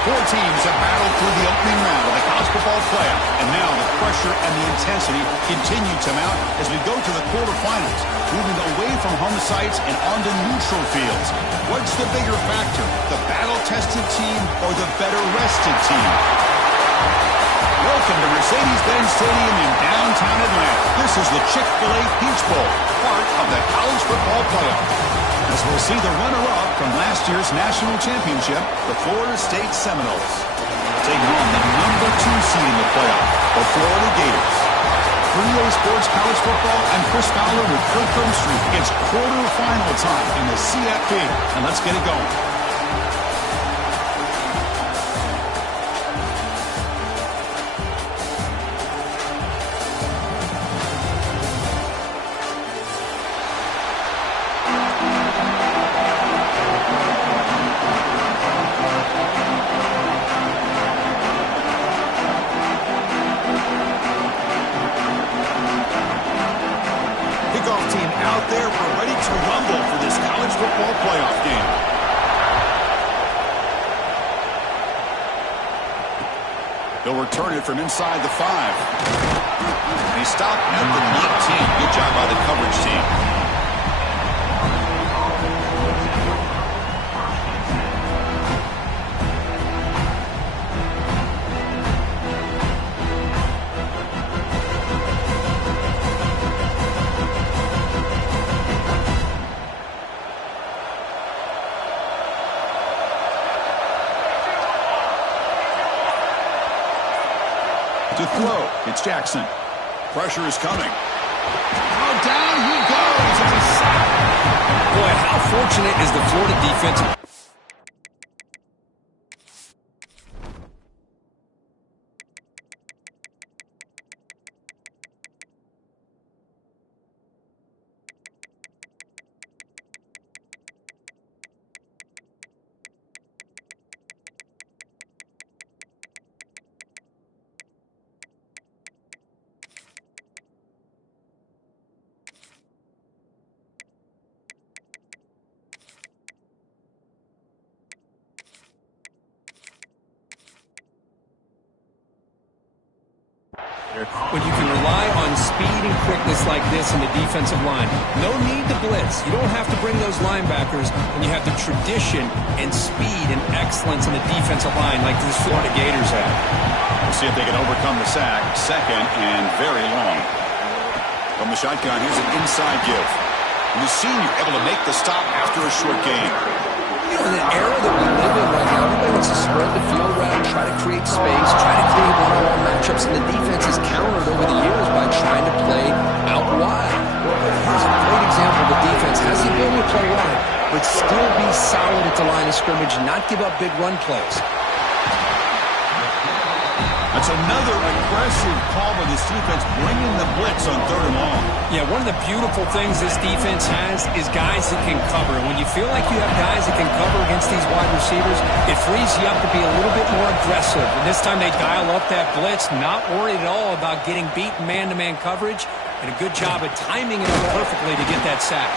Four teams have battled through the opening round of the college football playoff, and now the pressure and the intensity continue to mount as we go to the quarterfinals, moving away from home sites and onto neutral fields. What's the bigger factor, the battle-tested team or the better-rested team? Welcome to Mercedes-Benz Stadium in downtown Atlanta. This is the Chick-fil-A Peach Bowl, part of the college football playoff. As we'll see the runner-up from last year's national championship, the Florida State Seminoles, taking on the number 2 seed in the playoff, the Florida Gators. 3A Sports College Football and Chris Fowler with Kirk Herbstreit. It's quarterfinal time in the CFP, and let's get it going. They'll return it from inside the 5. They stop at the 19. Good job by the coverage team. To throw, it's Jackson. Pressure is coming. Oh, down he goes. It's a sack. Boy, how fortunate is the Florida defense? When you can rely on speed and quickness like this in the defensive line. No need to blitz. You don't have to bring those linebackers, and you have the tradition and speed and excellence in the defensive line like this Florida Gators have. We'll see if they can overcome the sack. Second and very long. From the shotgun, here's an inside give. And the senior able to make the stop after a short gain. You know, in the era that we live in right now, everybody wants to spread the field around, try to create space, try to create one-on-one matchups, and the defense has countered over the years by trying to play out wide. Here's a great example. The defense has the ability to play wide, but still be solid at the line of scrimmage, not give up big run plays. That's another aggressive call by this defense, bringing the blitz on 3rd and long. Yeah, one of the beautiful things this defense has is guys that can cover. And when you feel like you have guys that can cover against these wide receivers, it frees you up to be a little bit more aggressive. And this time they dial up that blitz, not worried at all about getting beat in man-to-man coverage, and a good job of timing it up perfectly to get that sack.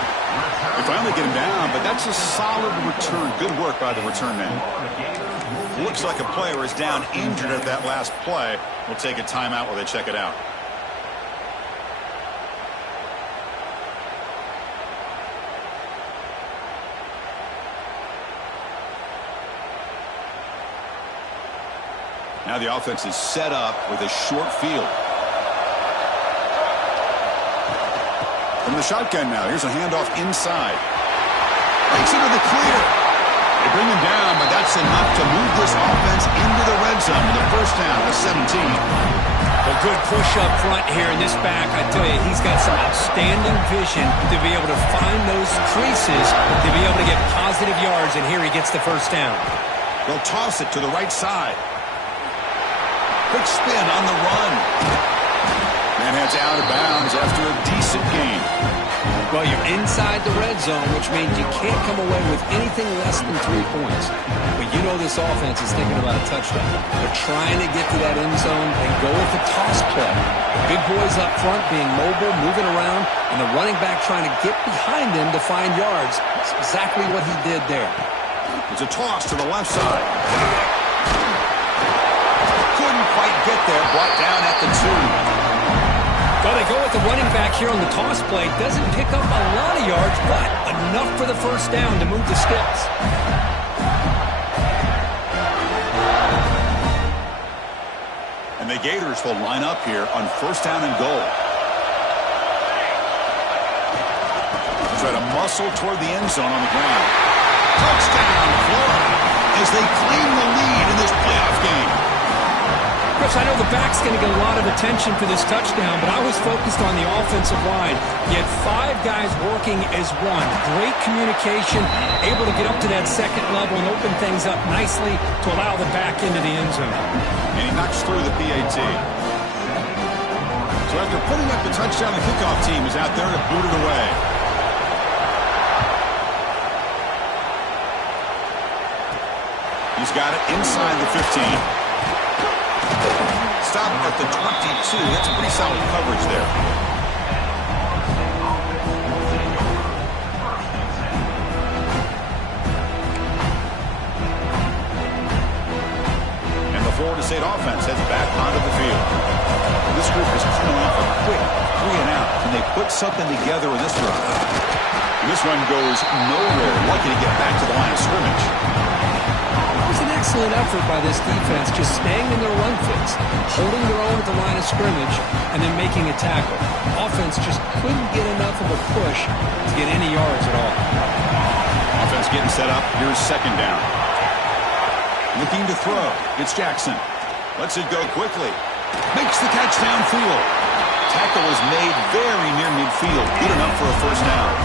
They finally get him down, but that's a solid return. Good work by the return man. Looks like a player is down injured at that last play. We'll take a timeout while they check it out. Now the offense is set up with a short field. From the shotgun now, here's a handoff inside. Takes it to the clear. They bring him down, but that's enough to move this offense into the red zone with a first down at 17. A good push up front here in this back. I tell you, he's got some outstanding vision to be able to find those creases, to be able to get positive yards, and here he gets the first down. They'll toss it to the right side. Quick spin on the run. And heads out of bounds after a decent gain. Well, you're inside the red zone, which means you can't come away with anything less than 3 points. But you know this offense is thinking about a touchdown. They're trying to get to that end zone and go with the toss play. The big boys up front being mobile, moving around, and the running back trying to get behind them to find yards. That's exactly what he did there. It's a toss to the left side. the running back here on the toss play doesn't pick up a lot of yards, but enough for the first down to move the sticks. And the Gators will line up here on first down and goal. Try to muscle toward the end zone on the ground. Touchdown, Florida, as they claim the lead in this playoff game. Chris, I know the back's going to get a lot of attention for this touchdown, but I was focused on the offensive line. You had 5 guys working as one. Great communication, able to get up to that second level and open things up nicely to allow the back into the end zone. And he knocks through the PAT. So after putting up the touchdown, the kickoff team is out there to boot it away. He's got it inside the 15. Stop at the 22. That's pretty solid coverage there. And the Florida State offense heads back onto the field. This group is coming off a quick 3 and out. Can they put something together in this run? And this run goes nowhere. Lucky to get back to the line of scrimmage. Excellent effort by this defense, just staying in their run fits, holding their own at the line of scrimmage, and then making a tackle. Offense just couldn't get enough of a push to get any yards at all. Offense getting set up. Here's second down. Looking to throw. It's Jackson. Lets it go quickly. Makes the catch downfield. Tackle is made very near midfield. Good enough for a first down.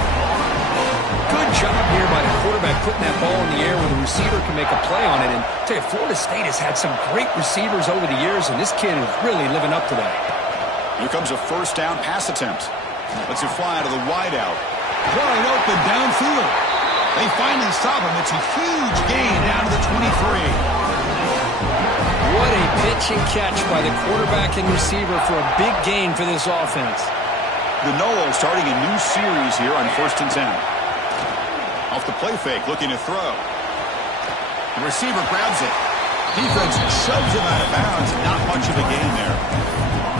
Good job here by the quarterback putting that ball in the air where the receiver can make a play on it. And I tell you, Florida State has had some great receivers over the years, and this kid is really living up to that. Here comes a first down pass attempt. Lets it fly to the wideout. Wide open downfield. They finally stop him. It's a huge gain down to the 23. What a pitch and catch by the quarterback and receiver for a big gain for this offense. The Noles starting a new series here on 1st and 10. Off the play fake, looking to throw. The receiver grabs it. Defense shoves him out of bounds. Not much of a gain there.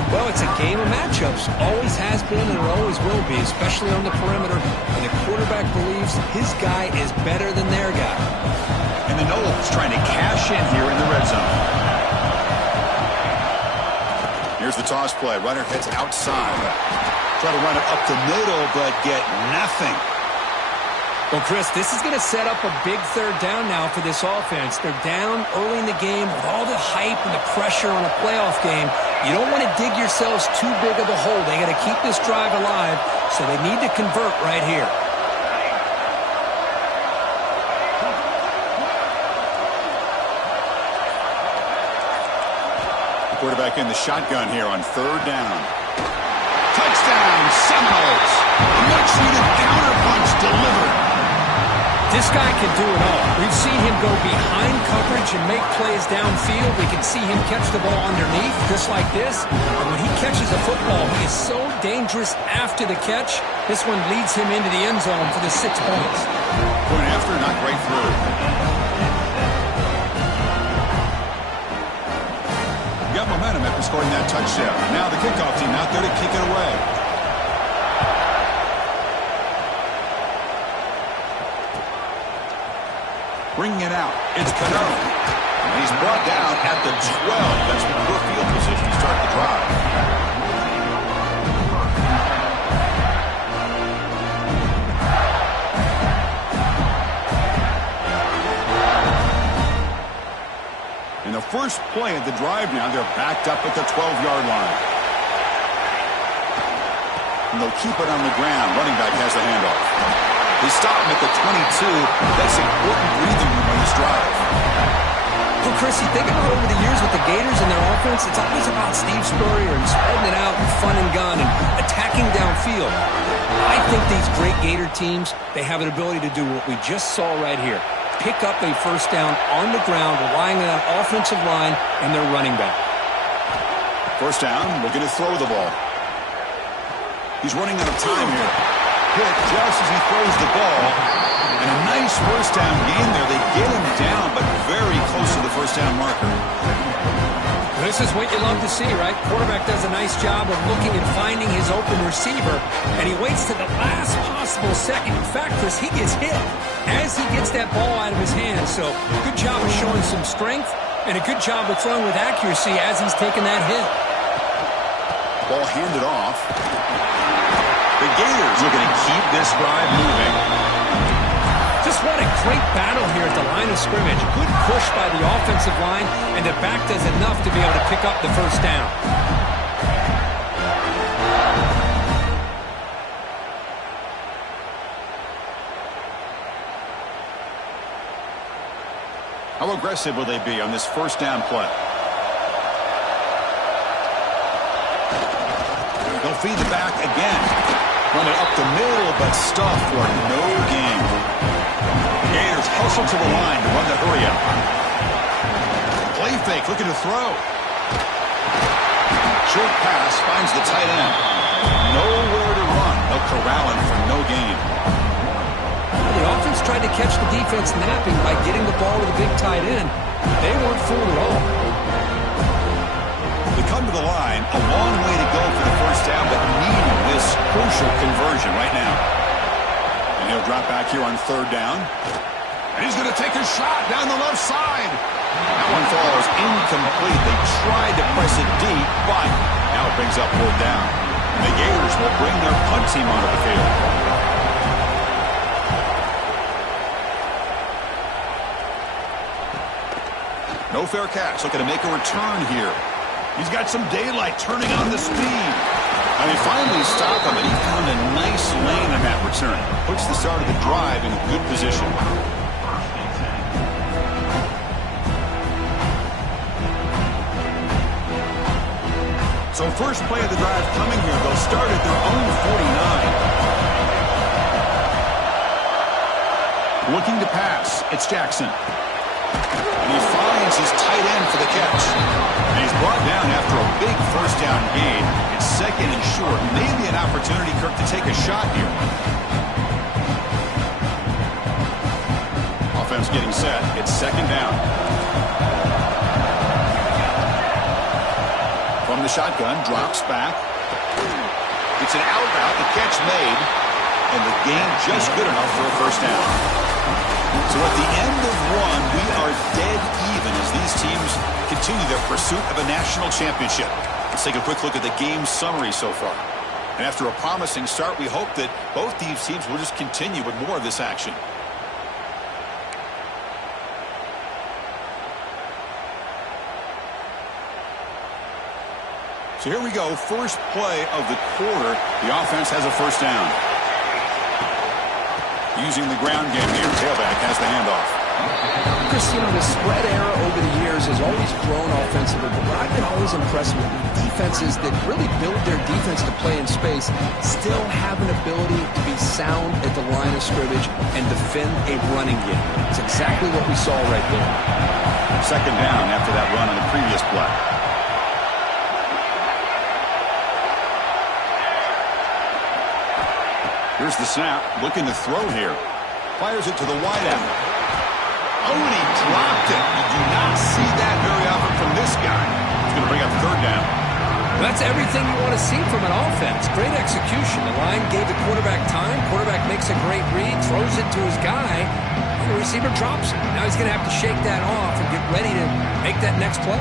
Well, it's a game of matchups. Always has been and always will be, especially on the perimeter. And the quarterback believes his guy is better than their guy. And the Noles trying to cash in here in the red zone. Here's the toss play. Runner heads outside. Try to run it up the middle, but get nothing. Well, Chris, this is going to set up a big third down now for this offense. They're down early in the game with all the hype and the pressure on a playoff game. You don't want to dig yourselves too big of a hole. They got to keep this drive alive, so they need to convert right here. The quarterback in the shotgun here on third down. Touchdown, Seminoles! A much-needed counterpunch delivered. This guy can do it all. We've seen him go behind coverage and make plays downfield. We can see him catch the ball underneath, just like this. And when he catches a football, he is so dangerous after the catch. This one leads him into the end zone for the 6 points. Point after, not right through. Got momentum after scoring that touchdown. Now the kickoff team out there to kick it away. Bringing it out. It's Cano. And he's brought down at the 12. That's poor field position to start the drive. In the first play of the drive now, they're backed up at the 12-yard line. And they'll keep it on the ground. Running back has the handoff. They stop him at the 22. That's important breathing room on this drive. Well, Chris, you think about over the years with the Gators and their offense, it's always about Steve Spurrier and spreading it out and fun and gun and attacking downfield. I think these great Gator teams, they have an ability to do what we just saw right here. Pick up a first down on the ground, relying on that offensive line and their running back. First down, looking to throw the ball. He's running out of time here. Hit just as he throws the ball. And a nice first down gain there. They get him down, but very close to the first down marker. This is what you love to see, right? Quarterback does a nice job of looking and finding his open receiver, and he waits to the last possible second. In fact, Chris, he gets hit as he gets that ball out of his hands. So good job of showing some strength, and a good job of throwing with accuracy as he's taking that hit. Ball handed off. The Gators looking to keep this drive moving. Just what a great battle here at the line of scrimmage. Good push by the offensive line, and the back does enough to be able to pick up the first down. How aggressive will they be on this first down play? They'll feed the back again. Run it up the middle, but stuff for no gain. Gators hustle to the line to run the hurry up. Play fake, looking to throw. Short pass finds the tight end. Nowhere to run. They'll corral him for no gain. The offense tried to catch the defense napping by getting the ball to the big tight end. They weren't fooled at all. They come to the line, a long way to go for the first down, but needing this crucial conversion right now. And he'll drop back here on third down. And he's going to take a shot down the left side. That one falls incomplete. They tried to press it deep, but now it brings up fourth down. And the Gators will bring their punt team onto the field. No fair catch. Looking to make a return here. He's got some daylight turning on the speed. And they finally stop him, and he found a nice lane in that return. Puts the start of the drive in good position. So first play of the drive coming here. They'll start at their own 49. Looking to pass. It's Jackson. And he finds his tight end for the catch. And he's brought down after a big first down gain. It's second and short. Maybe an opportunity, Kirk, to take a shot here. Offense getting set. It's second down. From the shotgun, drops back. It's an out route. The catch made. And the gain just good enough for a first down. So at the end of one, we are dead even as these teams continue their pursuit of a national championship. Let's take a quick look at the game summary so far. And after a promising start, we hope that both these teams will just continue with more of this action. So here we go. First play of the quarter. The offense has a first down. Using the ground game here. Tailback has the handoff. Chris, you know, the spread era over the years has always grown offensively, but what I've been always impressed with defenses that really build their defense to play in space still have an ability to be sound at the line of scrimmage and defend a running game. It's exactly what we saw right there. Second down after that run on the previous play. Here's the snap, looking to throw here. Fires it to the wideout. Oh, and he dropped it. You do not see that very often from this guy. He's going to bring up third down. That's everything you want to see from an offense. Great execution. The line gave the quarterback time. Quarterback makes a great read, throws it to his guy, and the receiver drops it. Now he's going to have to shake that off and get ready to make that next play.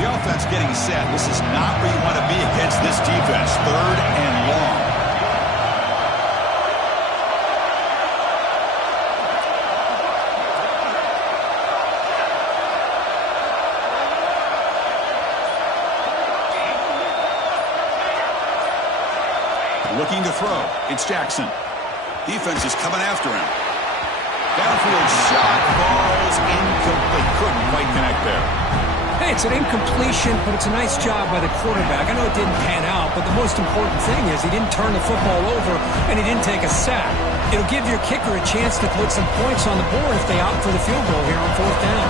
The offense getting set. This is not where you want to be against this defense. Third and long. Looking to throw. It's Jackson. Defense is coming after him. Downfield shot falls incomplete. Couldn't quite connect there. Hey, it's an incompletion, but it's a nice job by the quarterback. I know it didn't pan out, but the most important thing is he didn't turn the football over and he didn't take a sack. It'll give your kicker a chance to put some points on the board if they opt for the field goal here on fourth down.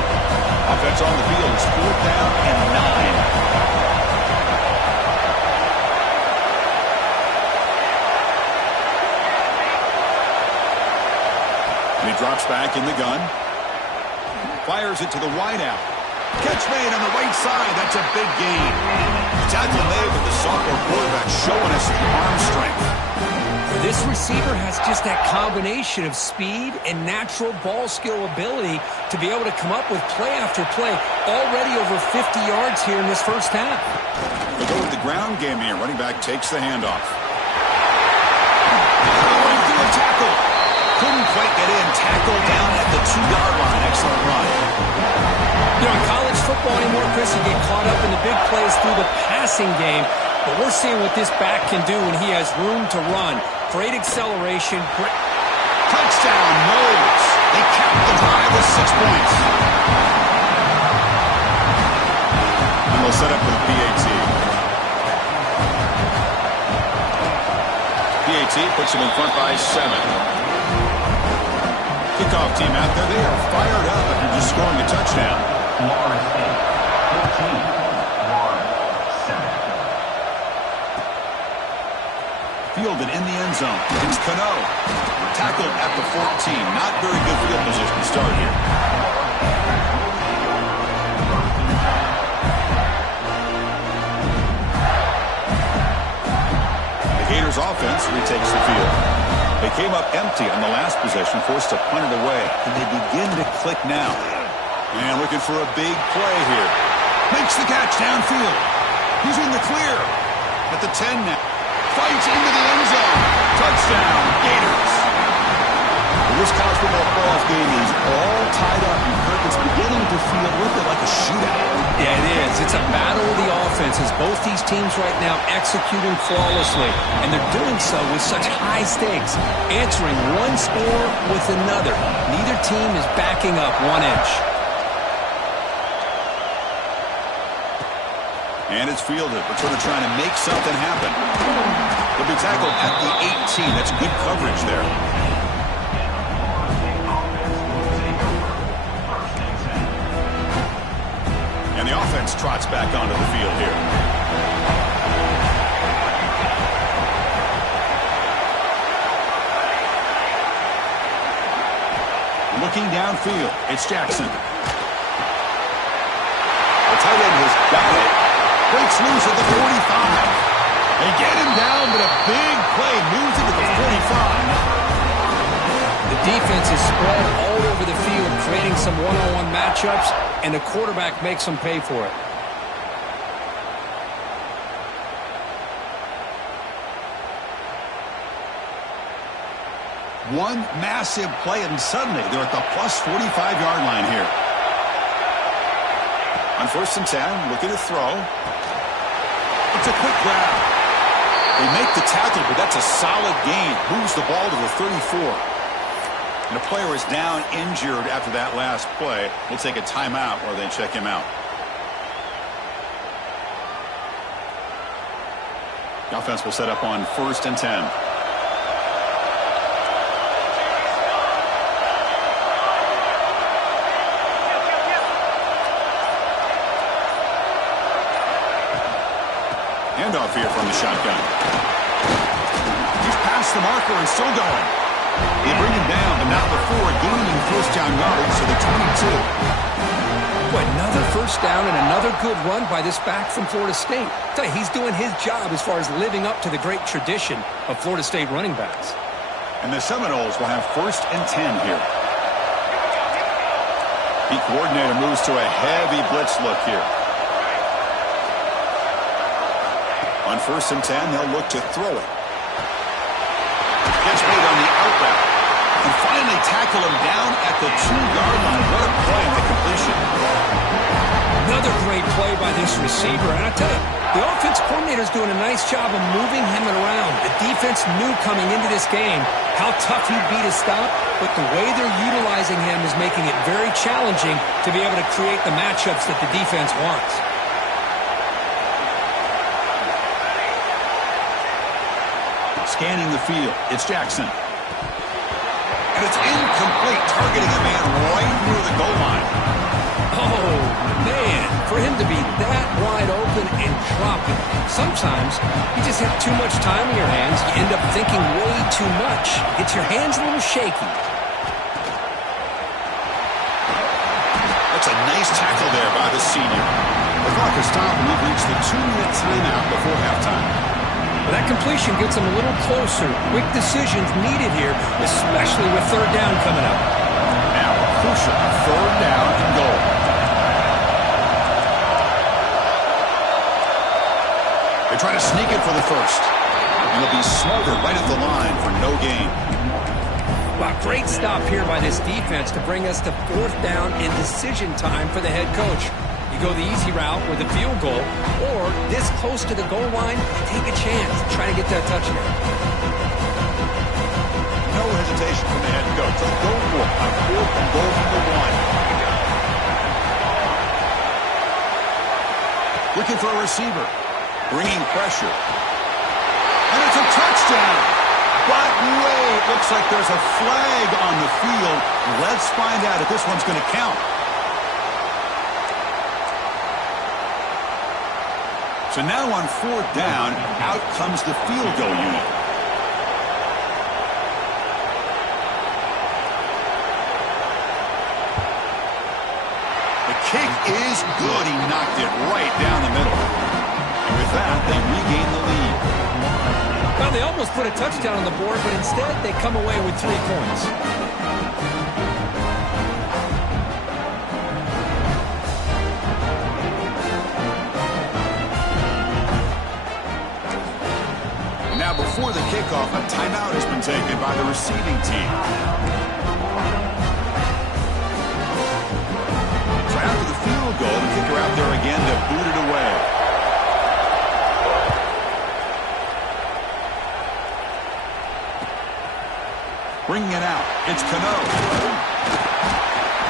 Offense on the field. It's fourth down and 9. And he drops back in the gun. Fires it to the wideout. Catch made on the right side. That's a big gain. Tackle made with the sophomore quarterback showing us the arm strength. This receiver has just that combination of speed and natural ball skill ability to be able to come up with play after play. Already over 50 yards here in this first half. They go with the ground game here. Running back takes the handoff. Through a tackle. Couldn't quite get in. Tackle down at the 2-yard line. Excellent run. You know, in college football anymore, Chris, you get caught up in the big plays through the passing game. But we're seeing what this back can do when he has room to run. Great acceleration. Touchdown, Knowles. They cap the drive with 6 points. And they'll set up with a PAT. PAT puts them in front by 7. Kickoff team out there. They are fired up after just scoring a touchdown. Florida State, 14. Fielded in the end zone. It's Cano. Tackled at the 14. Not very good field position to start here. The Gators offense retakes the field. They came up empty on the last possession, forced to punt it away. And they begin to click now. And looking for a big play here. Makes the catch downfield. He's in the clear. At the 10 now. Fights into the end zone. Touchdown, Gators. This college football playoff game is all tied up. It's beginning to feel a little bit like a shootout. Yeah, it is. It's a battle of the offenses. Both these teams right now executing flawlessly. And they're doing so with such high stakes. Answering one score with another. Neither team is backing up 1 inch. And it's fielded. We're sort of trying to make something happen. They'll be tackled at the 18. That's good coverage there. And the offense trots back onto the field here. Looking downfield, it's Jackson. The tight end has got it. Breaks loose at the 45. They get him down, but a big play moves into the 45. The defense is spread all over the field, creating some one-on-one matchups, and the quarterback makes them pay for it. One massive play, and suddenly they're at the plus 45-yard line here. On 1st and 10, looking to throw. It's a quick grab. They make the tackle, but that's a solid gain. Moves the ball to the 34. And the player is down injured after that last play. We'll take a timeout while they check him out. The offense will set up on 1st and 10. Handoff here from the shotgun. He's past the marker and still going. They bring him down, but not before gaining first down yards to the 22. Another first down and another good run by this back from Florida State. I tell you, he's doing his job as far as living up to the great tradition of Florida State running backs. And the Seminoles will have 1st and 10 here. The coordinator moves to a heavy blitz look here. On 1st and 10, they'll look to throw it. Gets made on the out route. And finally tackle him down at the 2-yard line. What a play on the completion. Another great play by this receiver. And I tell you, the offense coordinator's doing a nice job of moving him around. The defense knew coming into this game how tough he'd be to stop, but the way they're utilizing him is making it very challenging to be able to create the matchups that the defense wants. Scanning the field, it's Jackson. And it's incomplete, targeting a man right near the goal line. Oh, man, for him to be that wide open and drop it. Sometimes you just have too much time in your hands. You end up thinking way too much. Get your hands a little shaky. That's a nice tackle there by the senior. The clock has stopped, and we've reached the 2-minute timeout before halftime. Well, that completion gets them a little closer. Quick decisions needed here, especially with third down coming up. Now, a crucial third down and goal. They try to sneak it for the first. And they'll be smothered right at the line for no gain. Wow, great stop here by this defense to bring us to fourth down and decision time for the head coach. You go the easy route with a field goal, or this close to the goal line, take a chance to try to get that touchdown. No hesitation from the head coach. They'll go for it on fourth and goal from the one. Looking for a receiver. Bringing pressure. And it's a touchdown. But wait, looks like there's a flag on the field. Let's find out if this one's going to count. So now on fourth down, out comes the field goal unit. The kick is good. He knocked it right down the middle. And with that, they regain the lead. Well, they almost put a touchdown on the board, but instead they come away with 3 points. Now before the kickoff, a timeout has been taken by the receiving team. So after the field goal, the kicker out there again to boot it away. Bringing it out, it's Cano.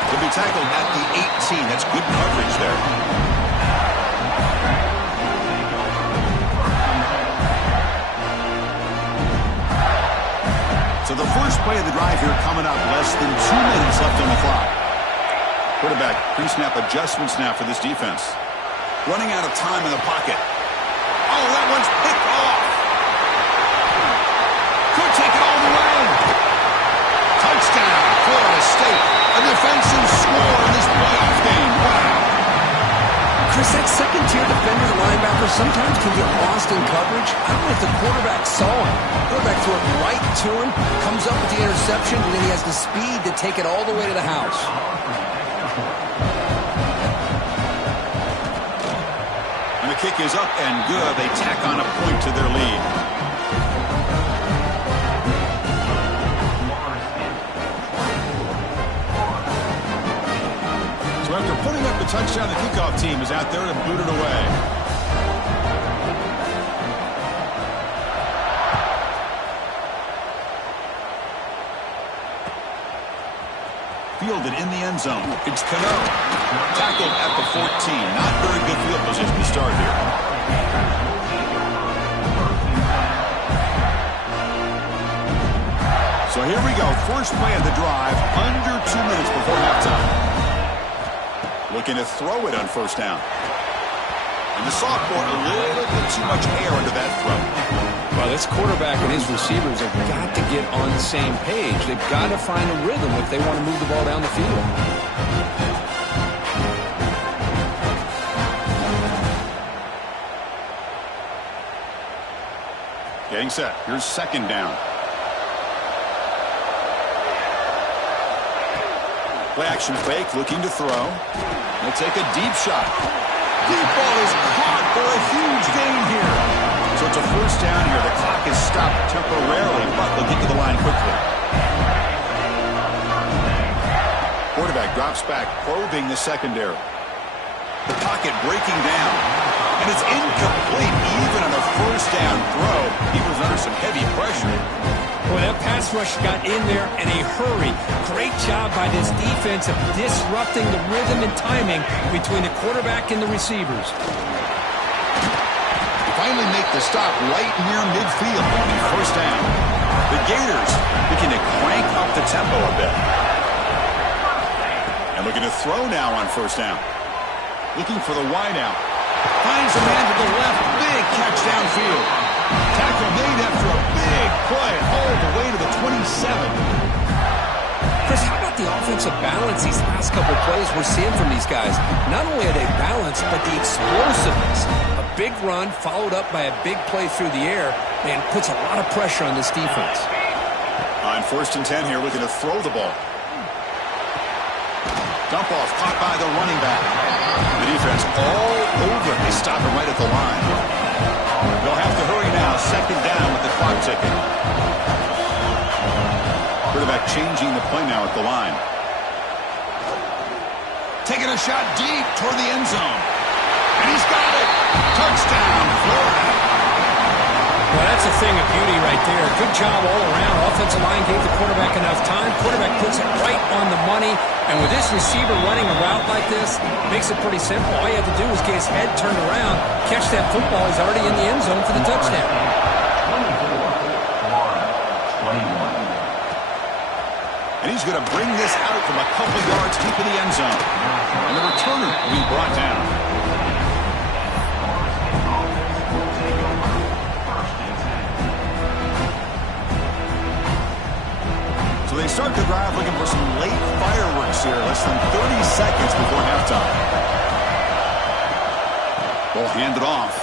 He'll be tackled at the 18. That's good coverage there. So the first play of the drive here coming up, less than 2 minutes left on the clock. Quarterback pre-snap adjustments now for this defense. Running out of time in the pocket. Oh, that one's picked off. Could take it all the way. Touchdown, Florida State. A defensive score in this playoff game. Wow. Chris, that second-tier defender, the linebacker, sometimes can get lost in coverage. I don't know if the quarterback saw him. Quarterback threw it right to him, comes up with the interception, and then he has the speed to take it all the way to the house. And the kick is up and good. They tack on a point to their lead. So after putting up the touchdown, the kickoff team is out there to boot it away. Fielded in the end zone. It's Cano. Tackled at the 14. Not very good field position to start here. So here we go. First play of the drive. Under 2 minutes before halftime. Looking to throw it on first down. And the sophomore, a little bit too much air into that throw. Well, this quarterback and his receivers have got to get on the same page. They've got to find a rhythm if they want to move the ball down the field. Getting set. Here's second down. Play action fake, looking to throw. They'll take a deep shot. Deep ball is caught for a huge gain here. So it's a first down here. The clock is stopped temporarily, but they'll get to the line quickly. Quarterback drops back, probing the secondary. The pocket breaking down. And it's incomplete even on a first down throw. He was under some heavy pressure. Boy, that pass rush got in there in a hurry. Great job by this defense of disrupting the rhythm and timing between the quarterback and the receivers. They finally make the stop right near midfield on the first down. The Gators looking to crank up the tempo a bit. And looking to throw now on first down. Looking for the wideout. Finds a man to the left. Big catch downfield. Tackle made after a big play all the way to the 27. Chris, how about the offensive balance these last couple plays we're seeing from these guys. Not only are they balanced, but the explosiveness. A big run followed up by a big play through the air, man, puts a lot of pressure on this defense. On 1st and 10 here, looking to throw the ball. Dump off caught by the running back. The defense all over. They stop him right at the line. They'll have to hurry now. 2nd down with the clock ticking. Quarterback changing the play now at the line. Taking a shot deep toward the end zone. And he's got it. Touchdown, Florida. Well, that's a thing of beauty right there. Good job all around. Offensive line gave the quarterback enough time. Quarterback puts it right on the money. And with this receiver running a route like this, makes it pretty simple. All you have to do is get his head turned around, catch that football. He's already in the end zone for the touchdown. 24, Florida, 21. And he's going to bring this out from a couple yards deep in the end zone. And the returner will be brought down. So they start the drive looking for some late fireworks here. Less than 30 seconds before halftime. Ball handed off.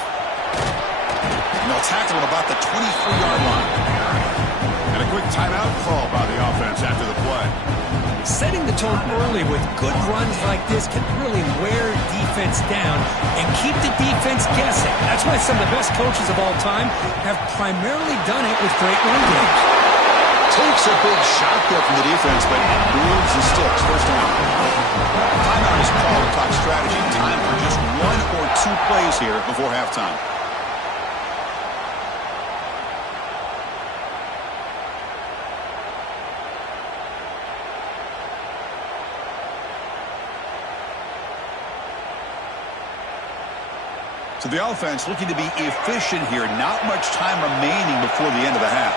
And they'll tackle at about the 23-yard line. And a quick timeout call by the offense after the play. Setting the tone early with good runs like this can really wear defense down and keep the defense guessing. That's why some of the best coaches of all time have primarily done it with great run games. Takes a big shot there from the defense, but moves and sticks. 1st down. Timeout is called to talk strategy. Time for just 1 or 2 plays here before halftime. So the offense looking to be efficient here. Not much time remaining before the end of the half.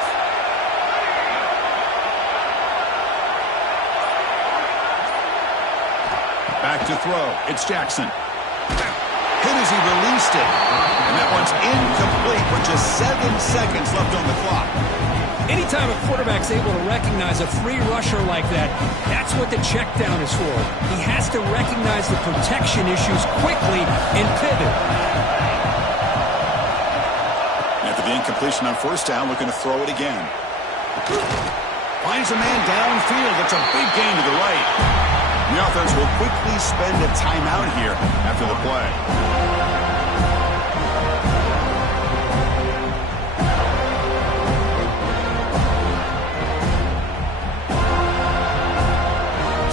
Back to throw. It's Jackson. Hit as he released it. And that one's incomplete with just 7 seconds left on the clock. Anytime a quarterback's able to recognize a free rusher like that, that's what the check down is for. He has to recognize the protection issues quickly and pivot. After the incompletion on 1st down, looking to throw it again. Finds a man downfield. That's a big gain to the right. The offense will quickly spend a timeout here after the play.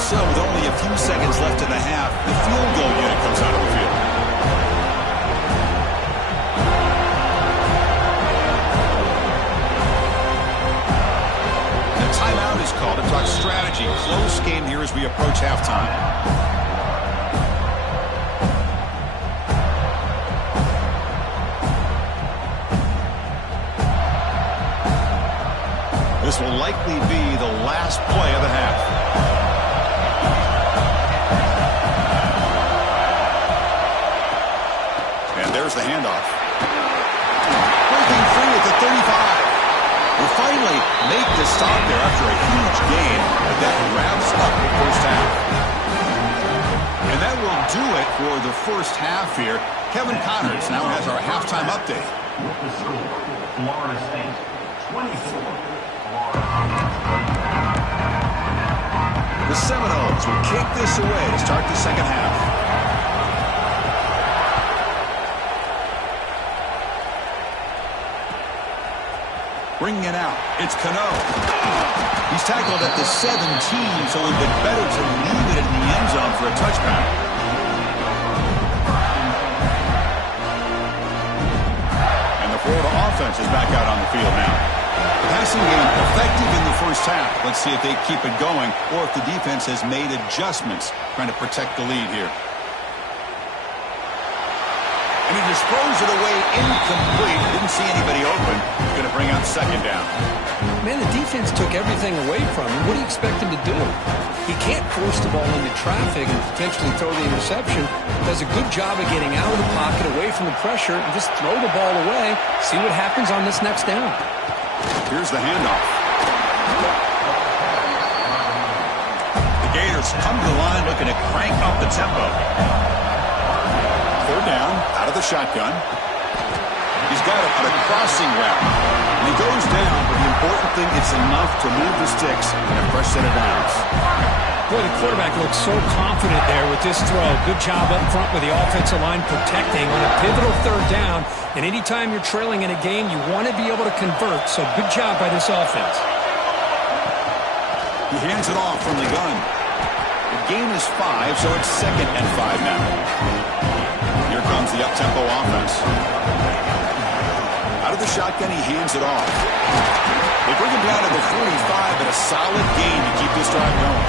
So with only a few seconds left in the half, the field goal unit comes out of the field. Timeout is called to talk strategy. Close game here as we approach halftime. This will likely be the last play of the half. And there's the handoff. Breaking free at the 35. Will finally make the stop there after a huge gain, but that wraps up the 1st half. And that will do it for the 1st half here. Kevin Connors now has our halftime update. With the score, Florida State, 24, Florida. The Seminoles will kick this away to start the 2nd half. Bringing it out, it's Cano. He's tackled at the 17, so it would have been better to leave it in the end zone for a touchback. And the Florida offense is back out on the field now. Passing game effective in the 1st half. Let's see if they keep it going or if the defense has made adjustments trying to protect the lead here. And he just throws it away incomplete. Didn't see anybody open. He's going to bring out 2nd down. Man, the defense took everything away from him. What do you expect him to do? He can't force the ball into traffic and potentially throw the interception. Does a good job of getting out of the pocket, away from the pressure, and just throw the ball away. See what happens on this next down. Here's the handoff. Gators come to the line looking to crank up the tempo. Third down, out of the shotgun. He's got it on a crossing route. And he goes down, but the important thing, it's enough to move the sticks in a fresh set of downs. Boy, the quarterback looks so confident there with this throw. Good job up front with the offensive line protecting on a pivotal third down. And anytime you're trailing in a game, you want to be able to convert. So good job by this offense. He hands it off from the gun. The game is 5, so it's 2nd and 5 now. Here comes the up-tempo offense. Out of the shotgun, he hands it off. They bring him down to the 45, but a solid gain to keep this drive going.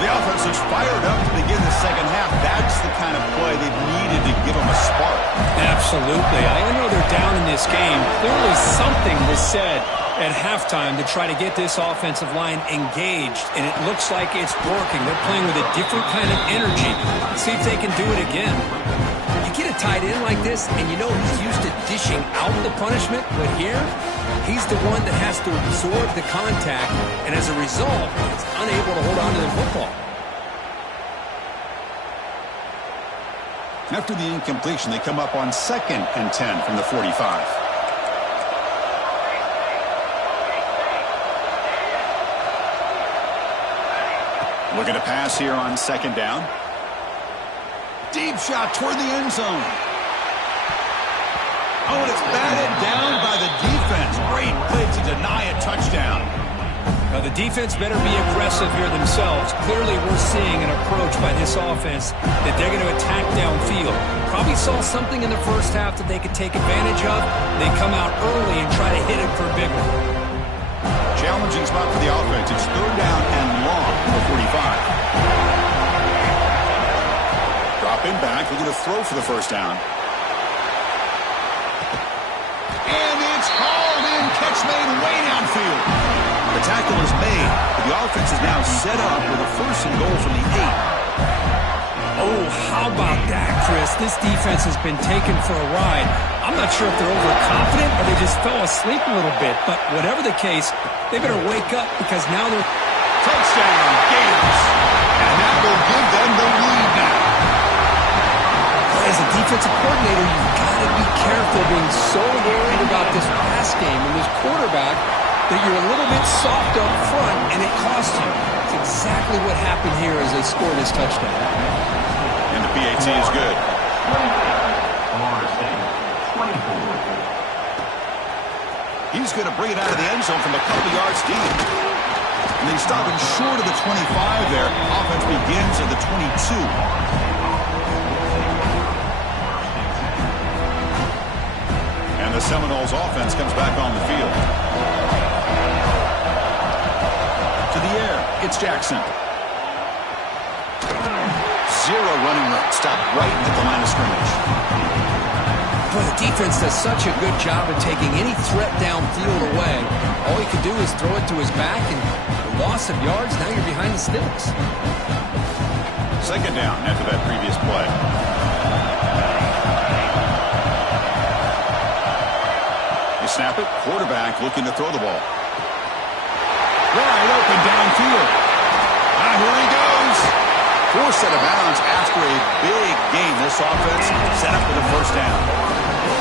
The offense is fired up to begin the second half. That's the kind of play they've needed to give them a spark. Absolutely. I know they're down in this game. Clearly something was said at halftime to try to get this offensive line engaged, and it looks like it's working. They're playing with a different kind of energy. Let's see if they can do it again. You get a tight end like this, and you know he's used to dishing out the punishment, but here, he's the one that has to absorb the contact, and as a result, he's unable to hold on to the football. After the incompletion, they come up on 2nd and 10 from the 45. Looking to pass here on 2nd down. Deep shot toward the end zone. Oh, and it's batted down by the defense. Great play to deny a touchdown. Now, the defense better be aggressive here themselves. Clearly, we're seeing an approach by this offense that they're going to attack downfield. Probably saw something in the first half that they could take advantage of. They come out early and try to hit it for a big one. Challenging spot for the offense. It's 3rd down and long from the 45. Dropping back, looking to throw for the first down. And it's hauled in. Catch made way downfield. The tackle is made, but the offense is now set up with a 1st and goal from the 8. Oh, how about that, Chris? This defense has been taken for a ride. I'm not sure if they're overconfident or they just fell asleep a little bit, but whatever the case, they better wake up because now they're... Touchdown, Gators. And that will give them the lead now. As a defensive coordinator, you've got to be careful being so worried about this pass game and this quarterback that you're a little bit soft up front and it costs you. It's exactly what happened here as they scored this touchdown. And the PAT is good. Florida State, 24. He's going to bring it out of the end zone from a couple yards deep. And they stop him short of the 25 there. Offense begins at the 22. And the Seminoles offense comes back on the field. To the air, it's Jackson. Zero running room. Stopped right at the line of scrimmage. Boy, the defense does such a good job of taking any threat downfield away. All he could do is throw it to his back, and the loss of yards, now you're behind the sticks. 2nd down after that previous play. They snap it. Quarterback looking to throw the ball. Wide open downfield. Ah, here he goes. 4th set of bounds after a big game. This offense set up for the 1st down.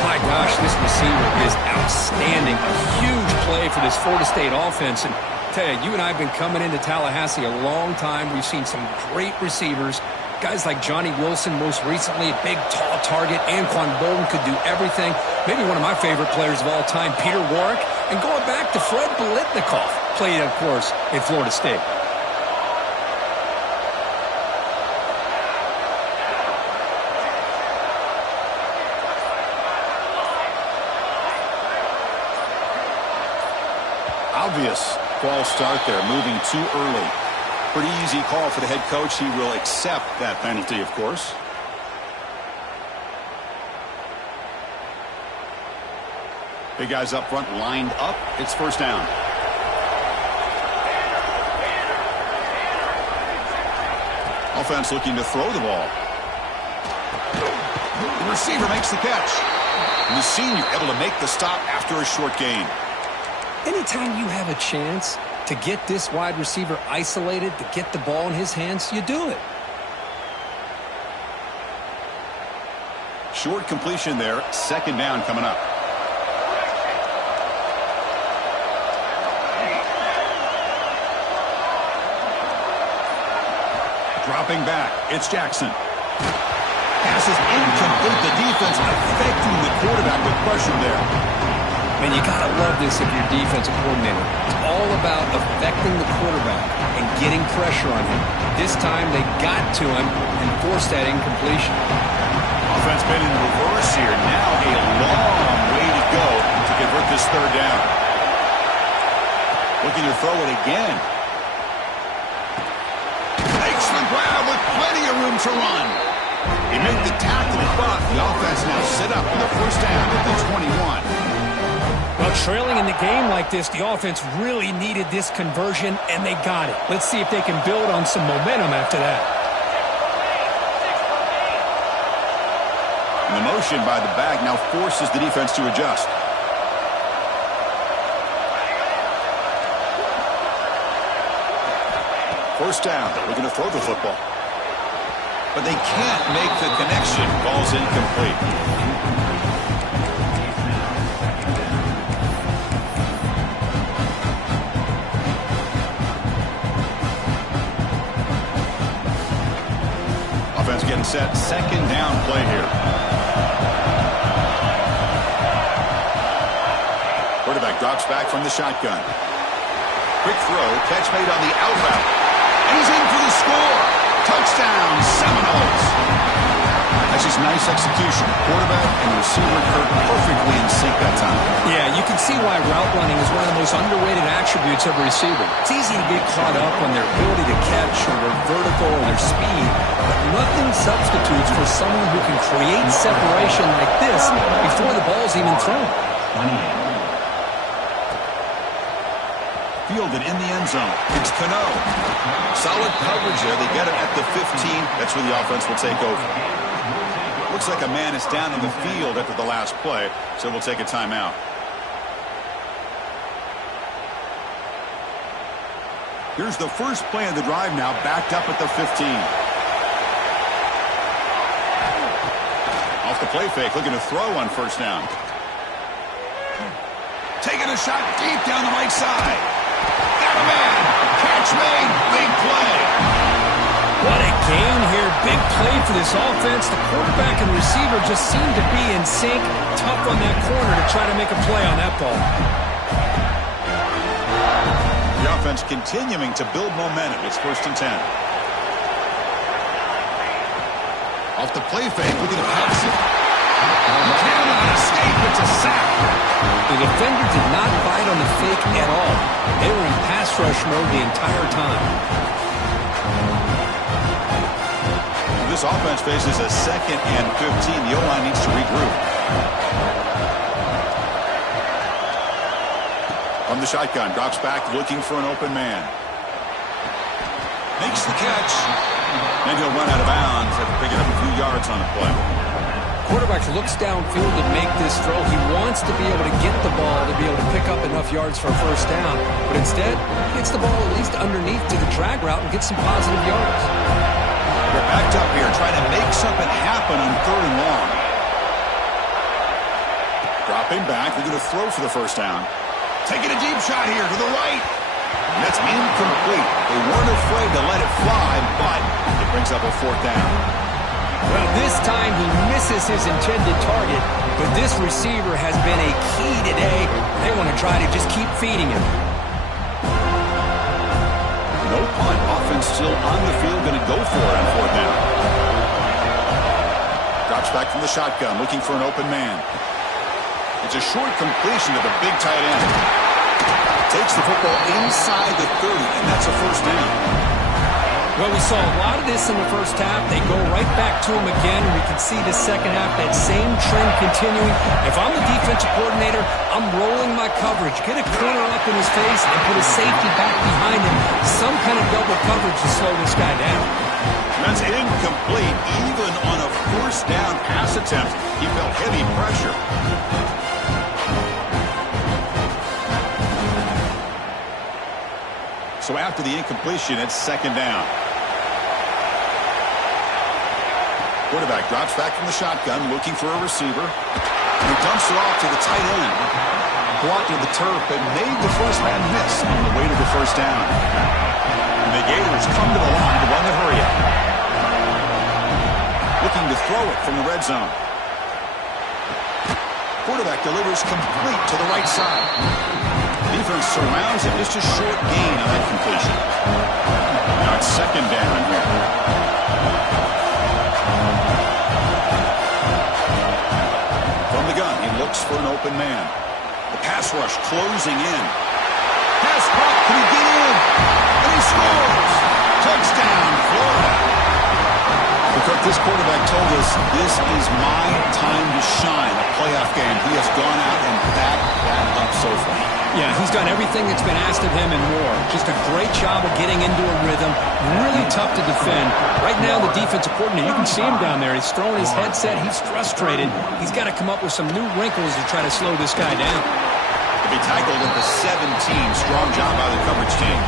My gosh, this receiver is outstanding. A huge play for this Florida State offense. And I tell you, you and I have been coming into Tallahassee a long time. We've seen some great receivers. Guys like Johnny Wilson, most recently, a big, tall target. Anquan Bolden could do everything. Maybe one of my favorite players of all time, Peter Warrick. And going back to Fred Biletnikoff, played, of course, at Florida State. Obvious false start there, moving too early. Pretty easy call for the head coach. He will accept that penalty, of course. Big guys up front lined up. It's 1st down. Offense looking to throw the ball. The receiver makes the catch. And the senior able to make the stop after a short gain. Anytime you have a chance To get this wide receiver isolated, to get the ball in his hands, you do it. Short completion there. Second down coming up. Dropping back. It's Jackson. Pass is incomplete. The defense affecting the quarterback with pressure there. Man, you got to love this if you're defensive coordinator. It's all about affecting the quarterback and getting pressure on him. This time they got to him and forced that incompletion. Offense been in reverse here. Now a long way to go to convert this third down. Looking to throw it again. Makes the grab with plenty of room to run. He made the tackle, but the offense now set up for the first down at the 21. Well, trailing in the game like this, the offense really needed this conversion, and they got it. Let's see if they can build on some momentum after that. And the motion by the back now forces the defense to adjust. First down, they're looking to throw the football. But they can't make the connection. Ball's incomplete. Offense getting set. Second down play here. Quarterback drops back from the shotgun. Quick throw. Catch made on the out route. And he's in for the score. Touchdown, Seminoles. That's just nice execution. Quarterback and receiver perfectly in sync that time. Yeah, you can see why route running is one of the most underrated attributes of a receiver. It's easy to get caught up on their ability to catch or their vertical or their speed, but nothing substitutes for someone who can create separation like this before the ball's even thrown. Fielded in the end zone. It's Cano. Solid coverage there. They get it at the 15. That's where the offense will take over. Looks like a man is down on the field after the last play, so we'll take a timeout. Here's the first play of the drive now, backed up at the 15. Off the play fake, looking to throw on first down. Taking a shot deep down the right side. Got a man. Catch made. Big play. What a gain here. Big play for this offense. The quarterback and receiver just seem to be in sync. Tough on that corner to try to make a play on that ball. The offense continuing to build momentum. It's 1st and 10. Off the play fake. Looking to pass it. Cannot escape. It's a sack. The defender did not bite on the fake at all. They were in pass rush mode the entire time. This offense faces a 2nd and 15. The O-line needs to regroup. From the shotgun, drops back, looking for an open man. Makes the catch. Then he'll run out of bounds after picking up a few yards on the play. Quarterback looks downfield to make this throw. He wants to be able to get the ball to be able to pick up enough yards for a first down. But instead, he gets the ball at least underneath to the drag route and gets some positive yards. They're backed up here, trying to make something happen on 3rd and long. Dropping back, they're going to throw for the first down. Taking a deep shot here to the right. And that's incomplete. They weren't afraid to let it fly, but it brings up a 4th down. Well, this time he misses his intended target, but this receiver has been a key today. They want to try to just keep feeding him. No punt. Offense still on the field, going to go for it on 4th down. Drops back from the shotgun, looking for an open man. It's a short completion to the big tight end. Takes the football inside the 30, and that's a first down. Well, we saw a lot of this in the first half. They go right back to him again, and we can see the second half, that same trend continuing. If I'm the defensive coordinator, I'm rolling my coverage. Get a corner up in his face and put a safety back behind him. Some kind of double coverage to slow this guy down. That's incomplete. Even on a first down pass attempt, he felt heavy pressure. after the incompletion, it's second down. Quarterback drops back from the shotgun, looking for a receiver. And he dumps it off to the tight end. Blocked to the turf, but made the first man miss on the way to the first down. And the Gators come to the line to run the hurry-up. Looking to throw it from the red zone. Quarterback delivers complete to the right side. Defense surrounds him. Just a short gain on that completion. Now it's second down here. From the gun, he looks for an open man. The pass rush closing in. Pass caught. Can he get in? And he scores. Touchdown, Florida. Because this quarterback told us this is my time to shine. A playoff game. He has gone out and backed that up so far. Yeah, he's done everything that's been asked of him and more. Just a great job of getting into a rhythm. Really tough to defend. Right now, the defensive coordinator, you can see him down there. He's throwing his headset. He's frustrated. He's got to come up with some new wrinkles to try to slow this guy down. To be tackled at the 17. Strong job by the coverage team.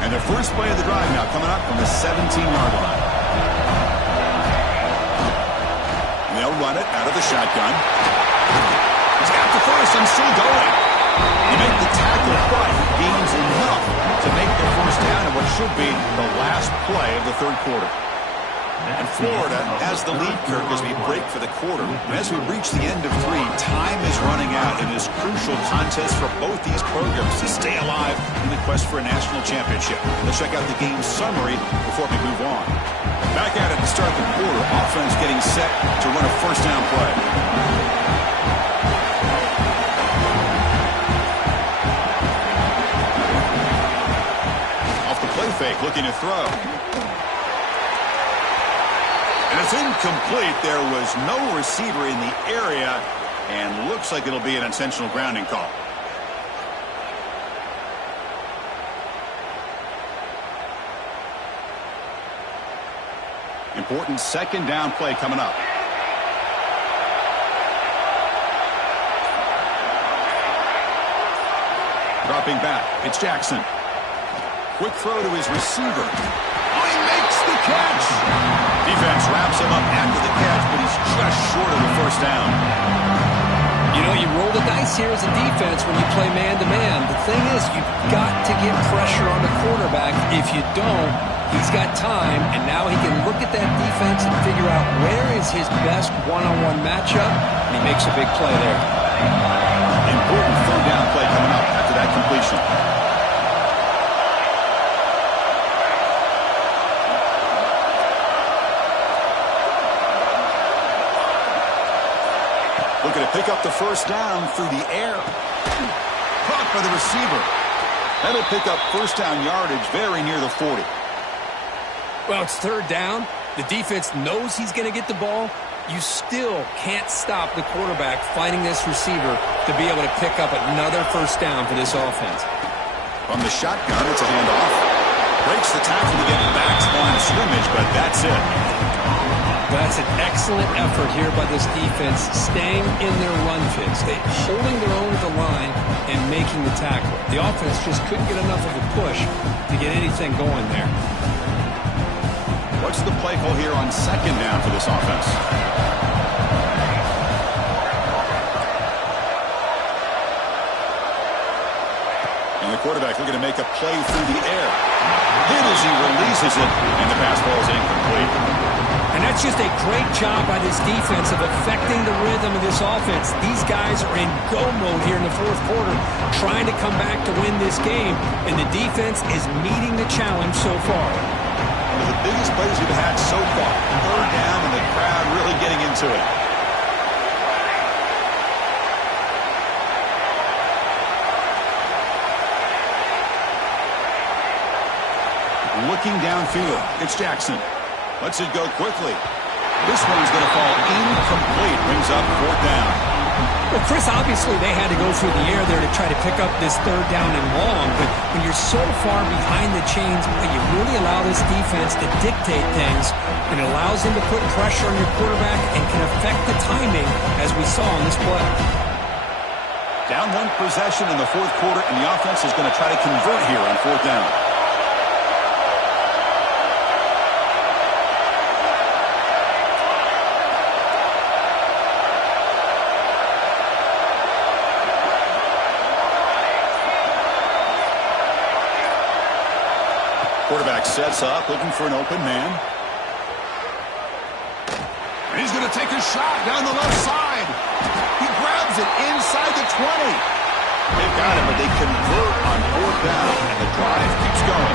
And their first play of the drive now coming up from the 17-yard line. And they'll run it out of the shotgun. He's got the first. I'm still going. You make the tackle, but he gains enough to make the first down in what should be the last play of the third quarter. And Florida has the lead, Kirk, as we break for the quarter. And as we reach the end of 3, time is running out in this crucial contest for both these programs to stay alive in the quest for a national championship. Let's check out the game summary before we move on. Back at it to start the quarter. Offense getting set to run a first down play. Off the play fake, looking to throw. And it's incomplete. There was no receiver in the area, and looks like it'll be an intentional grounding call. Important second down play coming up. Dropping back, it's Jackson. Quick throw to his receiver. Oh, he makes the catch. Defense wraps him up after the catch, but he's just short of the first down. You know, you roll the dice here as a defense when you play man-to-man. The thing is, you've got to get pressure on the quarterback. If you don't, he's got time, and now he can look at that defense and figure out where is his best one-on-one matchup, and he makes a big play there. Important third down play coming up after that completion. Looking to pick up the first down through the air. Caught by the receiver. That'll pick up first down yardage very near the 40. Well, it's third down. The defense knows he's going to get the ball. You still can't stop the quarterback fighting this receiver to be able to pick up another first down for this offense. From the shotgun, it's a handoff. Breaks the tackle to get back to line of scrimmage, but that's it. That's an excellent effort here by this defense, staying in their run fits. They're holding their own at the line and making the tackle. The offense just couldn't get enough of a push to get anything going there. What's the play call here on second down for this offense? And the quarterback looking to make a play through the air. Hit as he releases it, and the pass ball is incomplete. And that's just a great job by this defense of affecting the rhythm of this offense. These guys are in go mode here in the fourth quarter, trying to come back to win this game, and the defense is meeting the challenge so far. One of the biggest plays we've had so far. Third down, and the crowd really getting into it. Looking downfield, it's Jackson. Lets it go quickly. This one's going to fall incomplete. Brings up fourth down. Well, Chris, obviously they had to go through the air there to try to pick up this third down and long, but when you're so far behind the chains, you really allow this defense to dictate things, and it allows them to put pressure on your quarterback and can affect the timing, as we saw on this play. Down one possession in the fourth quarter, and the offense is going to try to convert here on fourth down. Quarterback sets up, looking for an open man. And he's going to take a shot down the left side. He grabs it inside the 20. They've got it, but they convert on fourth down, and the drive keeps going.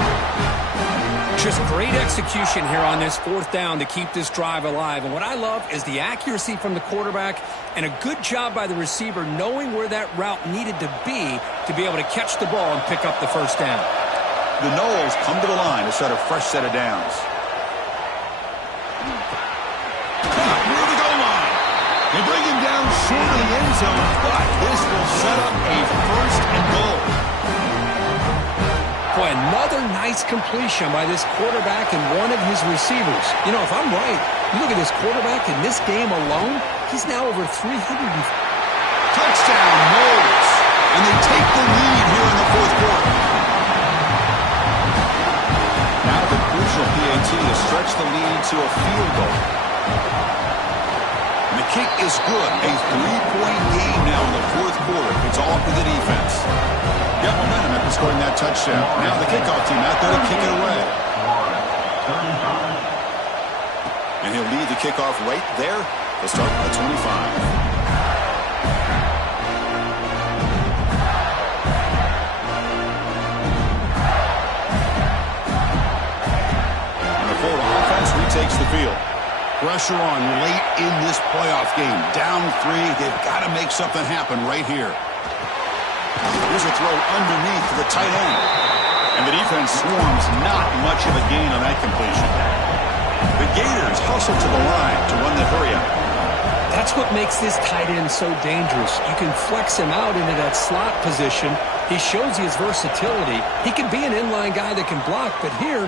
Just great execution here on this fourth down to keep this drive alive. And what I love is the accuracy from the quarterback and a good job by the receiver knowing where that route needed to be able to catch the ball and pick up the first down. The Noles come to the line to set a fresh set of downs. Near the goal line. They bring him down short of the end zone, but this will set up a first and goal. Boy, another nice completion by this quarterback and one of his receivers. You know, if I'm right, you look at this quarterback in this game alone, he's now over 300. Touchdown, Noles. And they take the lead here in the fourth quarter. Now the crucial PAT to stretch the lead to a field goal. And the kick is good. A 3-point game now in the fourth quarter. It's all up to the defense. Got momentum after scoring that touchdown. Now the kickoff team out there to kick it away. And he'll lead the kickoff right there. They'll start at the 25. Takes the field. Pressure on late in this playoff game. Down 3. They've got to make something happen right here. Here's a throw underneath to the tight end. And the defense swarms. Not much of a gain on that completion. The Gators hustle to the line to run the hurry-up. That's what makes this tight end so dangerous. You can flex him out into that slot position. He shows his versatility. He can be an inline guy that can block, but here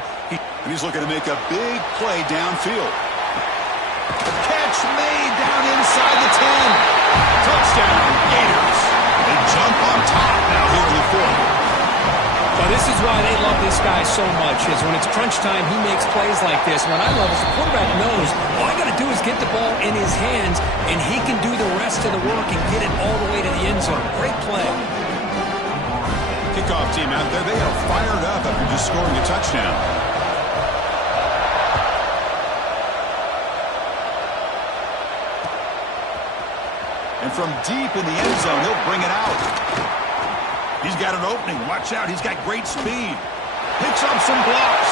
he's looking to make a big play downfield. Catch made down inside the 10. Touchdown, Gators. They jump on top now here in the fourth. Well, this is why they love this guy so much, is when it's crunch time, he makes plays like this. What I love is the quarterback knows all I got to do is get the ball in his hands, and he can do the rest of the work and get it all the way to the end zone. Great play. Kickoff team out there, they are fired up after just scoring a touchdown. And from deep in the end zone, he'll bring it out. He's got an opening. Watch out. He's got great speed. Picks up some blocks.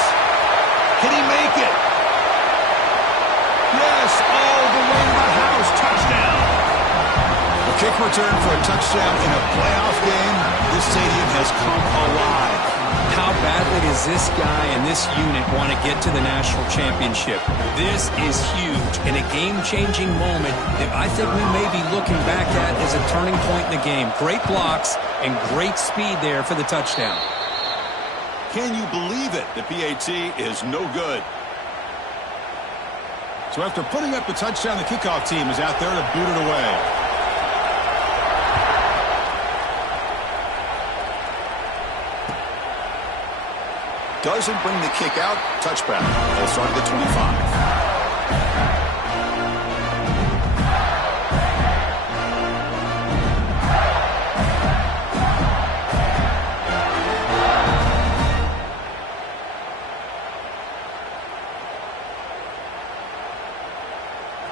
Can he make it? Yes, all the way to the house. Touchdown. A kick return for a touchdown in a playoff game. This stadium has come alive. How badly does this guy and this unit want to get to the national championship? This is huge and a game-changing moment that I think we may be looking back at as a turning point in the game. Great blocks and great speed there for the touchdown. Can you believe it? The PAT is no good. So after putting up the touchdown, the kickoff team is out there to boot it away. Doesn't bring the kick out. Touchback. They'll start at the 25.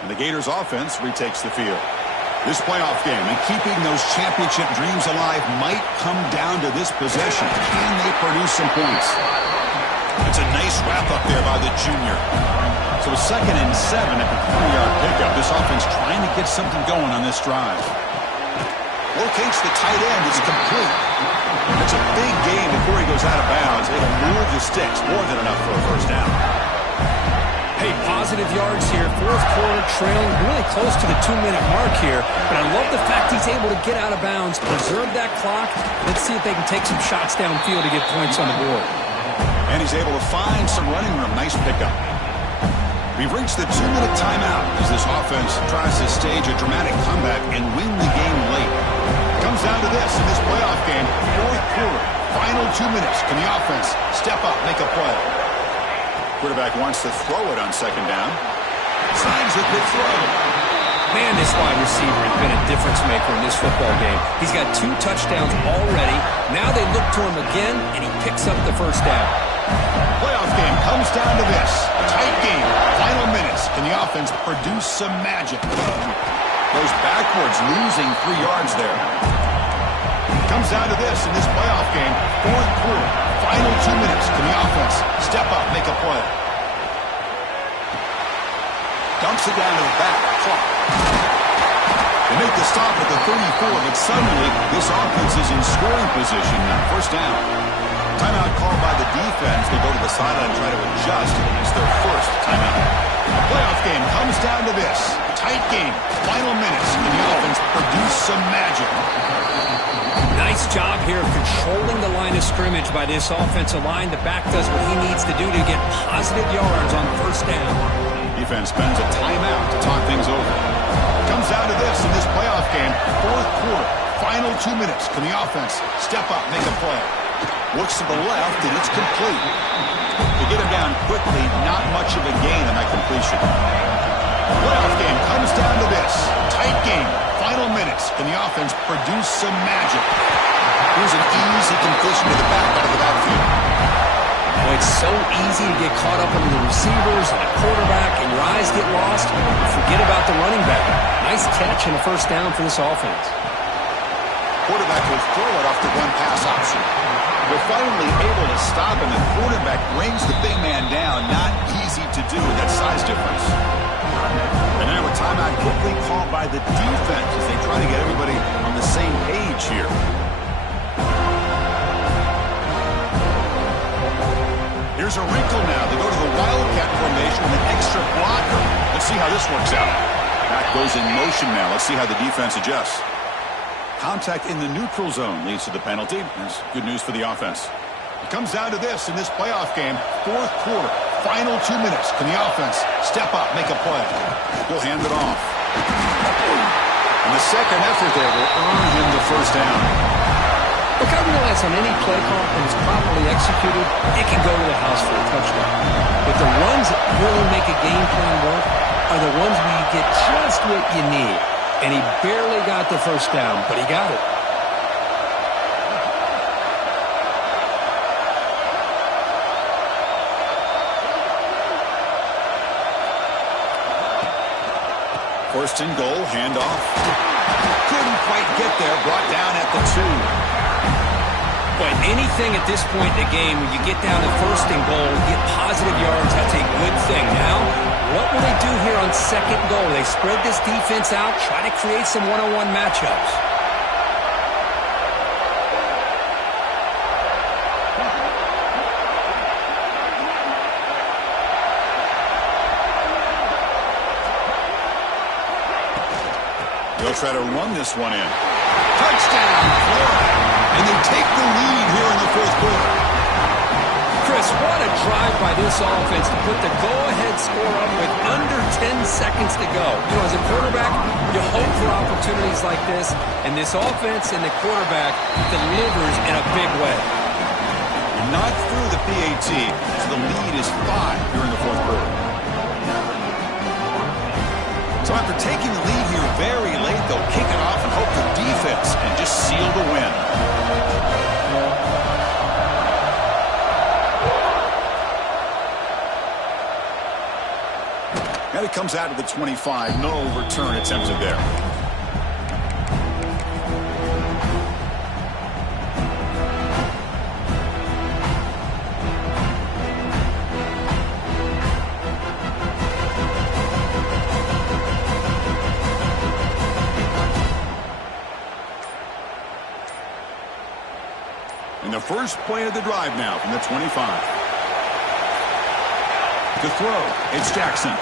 And the Gators offense retakes the field. This playoff game and keeping those championship dreams alive might come down to this possession. Can they produce some points? It's a nice wrap-up there by the junior. So 2nd and 7 at the 3-yard pickup. This offense trying to get something going on this drive. Locates the tight end. It's complete. It's a big game before he goes out of bounds. It'll move the sticks. More than enough for a first down. Hey, positive yards here. Fourth quarter trailing really close to the 2-minute mark here. But I love the fact he's able to get out of bounds, preserve that clock. Let's see if they can take some shots downfield to get points on the board. And he's able to find some running room. Nice pickup. We've reached the 2-minute timeout as this offense tries to stage a dramatic comeback and win the game late. Comes down to this in this playoff game. Fourth quarter, final 2 minutes. Can the offense step up, make a play? Quarterback wants to throw it on second down. Signs with the throw. Man, this wide receiver has been a difference maker in this football game. He's got 2 touchdowns already. Now they look to him again, and he picks up the first down. Playoff game comes down to this. Tight game. Final minutes. Can the offense produce some magic? Goes backwards, losing 3 yards there. Comes down to this in this playoff game. Fourth quarter. Final 2 minutes. Can the offense step up, make a play? Dumps it down to the back. Clock. They make the stop at the 34, but suddenly this offense is in scoring position now. First down. Timeout called by the defense. They go to the sideline and try to adjust. It's their first timeout. The playoff game comes down to this. Tight game. Final minutes. Can the offense produce some magic? Nice job here of controlling the line of scrimmage by this offensive line. The back does what he needs to do to get positive yards on first down. Defense spends a timeout to talk things over. Comes down to this in this playoff game. Fourth quarter. Final 2 minutes. Can the offense step up, make a play? Looks to the left, and it's complete. They get him down quickly. Not much of a gain on that completion. Playoff game comes down to this. Tight game. Final minutes. Can the offense produce some magic? Here's an easy completion to the back out of the backfield. Well, it's so easy to get caught up under the receivers and the quarterback, and your eyes get lost. Forget about the running back. Nice catch and a first down for this offense. Quarterback will throw it off the one-pass option. They're finally able to stop him. The quarterback brings the big man down. Not easy to do with that size difference. And now a timeout quickly called by the defense as they try to get everybody on the same page here. Here's a wrinkle now. They go to the Wildcat formation with an extra blocker. Let's see how this works out. Back goes in motion now. Let's see how the defense adjusts. Contact in the neutral zone leads to the penalty. That's good news for the offense. It comes down to this in this playoff game. Fourth quarter, final 2 minutes. Can the offense step up, make a play? He'll hand it off. And the second effort there will earn him the first down. Look, I realize on any play call, when it's properly executed, it can go to the house for a touchdown. But the runs that really make a game plan work are the ones where you get just what you need. And he barely got the first down, but he got it. First and goal, handoff. Couldn't quite get there, brought down at the 2. But anything at this point in the game, when you get down to first and goal, get positive yards, that's a good thing. Now, what will they do here on second goal? They spread this defense out, try to create some one-on-one matchups. They'll try to run this one in. Touchdown, Florida. And they take the lead here in the fourth quarter. Chris, what a drive by this offense to put the go-ahead score up with under 10 seconds to go. You know, as a quarterback, you hope for opportunities like this, and this offense and the quarterback delivers in a big way. You're not through the PAT, so the lead is 5 here in the fourth quarter. So after taking the lead here very late, they'll kick it off and hope the defense can just seal the win. And it comes out to the 25. No return attempted there. And the first play of the drive now from the 25. To throw, it's Jackson.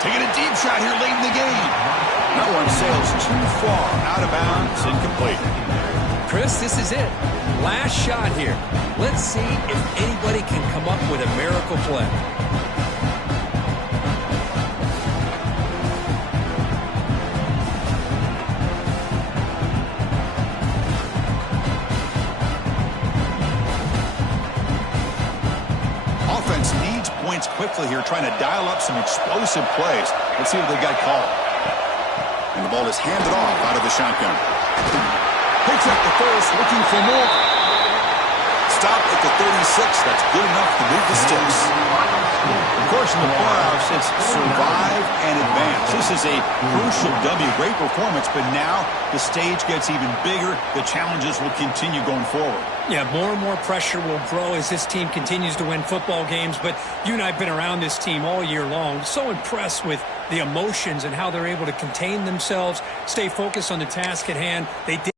Taking a deep shot here late in the game. That one sails too far, out of bounds, incomplete. Chris, this is it. Last shot here. Let's see if anybody can come up with a miracle play. points quickly here, trying to dial up some explosive plays. Let's see what they got called. And the ball is handed off out of the shotgun. Picks up the first, looking for more. Stop at the 36. That's good enough to move the sticks. Of course, in the playoffs, it's survive and advance. This is a crucial W. Great performance, but now the stage gets even bigger. The challenges will continue going forward. Yeah, more and more pressure will grow as this team continues to win football games. But you and I have been around this team all year long. So impressed with the emotions and how they're able to contain themselves, stay focused on the task at hand. They did